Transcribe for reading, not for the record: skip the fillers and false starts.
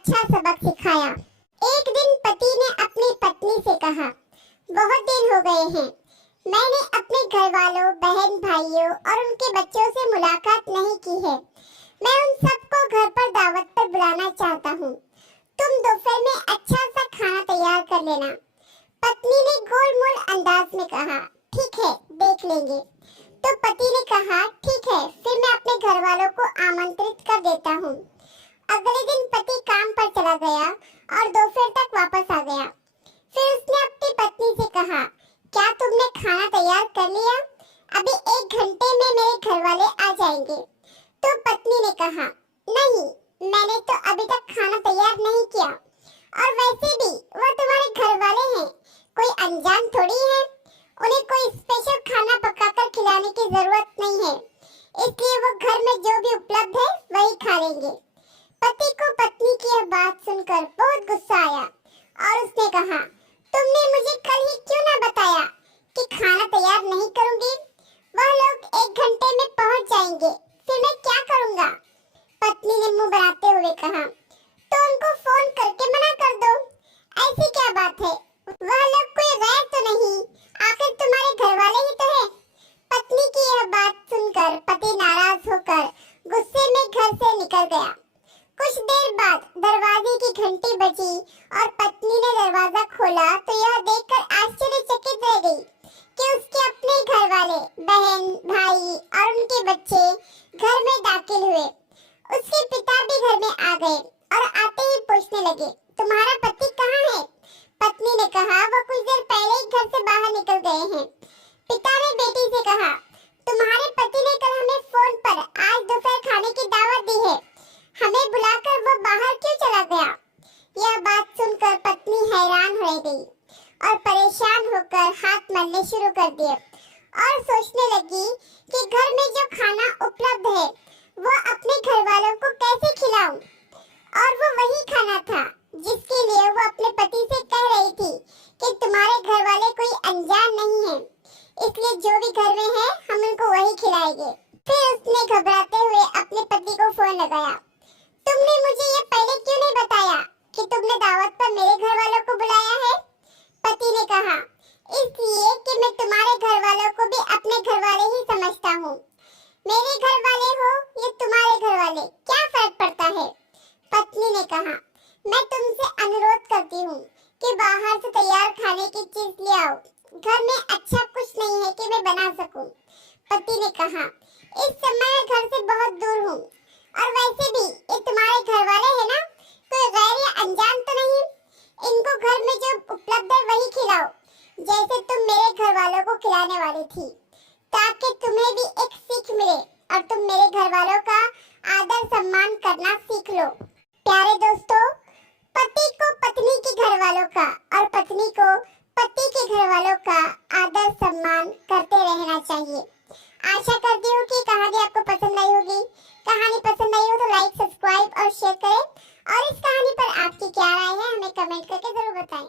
अच्छा सबक सिखाया। एक दिन पति ने अपनी पत्नी से कहा, बहुत दिन हो गए हैं, मैंने अपने घर वालों, बहन भाइयों और उनके बच्चों से मुलाकात नहीं की है। मैं उन सबको घर पर दावत पर बुलाना चाहता हूँ। तुम दोपहर में अच्छा सा खाना तैयार कर लेना। पत्नी ने गोलमोल अंदाज में कहा, ठीक है, देख लेंगे। तो पति ने कहा, ठीक है, फिर मैं अपने घर वालों को आमंत्रित कर देता हूँ। अगले दिन पति काम पर चला गया और दोपहर तक वापस आ गया। फिर उसने अपनी पत्नी से कहा, क्या तुमने खाना तैयार कर लिया? अभी 1 घंटे में मेरे घर वाले आ जाएंगे। तो पत्नी ने कहा, नहीं, मैंने तो अभी तक खाना तैयार नहीं किया, और वैसे भी वो तुम्हारे घर वाले हैं, कोई अनजान थोड़ी है। उन्हें कोई स्पेशल खाना पकाकर खिलाने की जरूरत नहीं है, इसलिए वो घर में जो भी उपलब्ध है वही खा लेंगे। पति को पत्नी की यह बात सुनकर बहुत गुस्सा आया और उसने कहा, तुमने मुझे कल ही क्यों ना बताया कि खाना तैयार नहीं करूंगी? वह लोग 1 घंटे में पहुंच जाएंगे, फिर मैं क्या करूंगा? पत्नी ने मुंह बनाते हुए कहा, तो उनको फोन करके मना कर दो। ऐसी क्या बात है, वह लोग कोई गैर तो नहीं, आखिर तुम्हारे घर वाले ही तो हैं। पत्नी की यह बात सुनकर पति नाराज होकर गुस्से में घर से निकल गया। कुछ देर बाद दरवाजे की घंटी बजी और पत्नी ने दरवाजा खोला तो यह देखकर आश्चर्यचकित रह गई कि उसके अपने घर वाले, बहन, भाई और उनके बच्चे घर में दाखिल हुए। उसके पिता भी घर में आ गए और आते ही पूछने लगे, तुम्हारा पति कहाँ है? पत्नी ने कहा, वो कुछ देर पहले ही घर से बाहर निकल गए हैं। पिता ने बेटी से कहा, तुम्हारे पति ने कल हमें फोन पर आज दोपहर खाने की दावत दी है, हमें बुलाकर वो बाहर क्यों चला गया? यह बात सुनकर पत्नी हैरान रह गई और परेशान होकर हाथ मलने शुरू कर दिए और सोचने लगी कि घर में जो खाना उपलब्ध है वो अपने घर वालों को कैसे खिलाऊं? और वो वही खाना था जिसके लिए वो अपने पति से कह रही थी कि तुम्हारे घर वाले कोई अनजान नहीं है, इसलिए जो भी घर में है हम उनको वही खिलाएंगे। फिर उसने घबराते हुए अपने पति को फोन लगाया, तुमने मुझे ये पहले क्यों नहीं बताया कि तुमने दावत पर मेरे घर वालों को बुलाया है? पति ने कहा, इसलिए कि मैं तुम्हारे घर वालों को भी अपने घर वाले ही समझता हूँ। मेरे घर वाले हो या तुम्हारे घर वाले, क्या फर्क पड़ता है? पत्नी ने कहा, मैं तुमसे अनुरोध करती हूँ कि बाहर से तैयार खाने की चीज ले आओ, घर में अच्छा कुछ नहीं है कि मैं बना सकूं। पति ने कहा, इस समय मैं घर से बहुत दूर हूँ, और वैसे भी ये तुम्हारे घर वाले हैं ना, कोई गैर या अनजान तो नहीं। इनको घर में जो उपलब्ध है वही खिलाओ, जैसे तुम मेरे घर वालों को खिलाने वाली थी, ताकि तुम्हें भी एक सीख मिले और तुम मेरे घर वालों का आदर सम्मान करना सीख लो। प्यारे दोस्तों, पति को पत्नी के घर वालों का और पत्नी को पति के घर वालों का आदर सम्मान करते रहना चाहिए। आशा करती हूँ कि कहानी आपको पसंद आई होगी। कहानी पसंद आई हो तो लाइक, सब्सक्राइब और शेयर करें, और इस कहानी पर आपकी क्या राय है हमें कमेंट करके जरूर बताएं।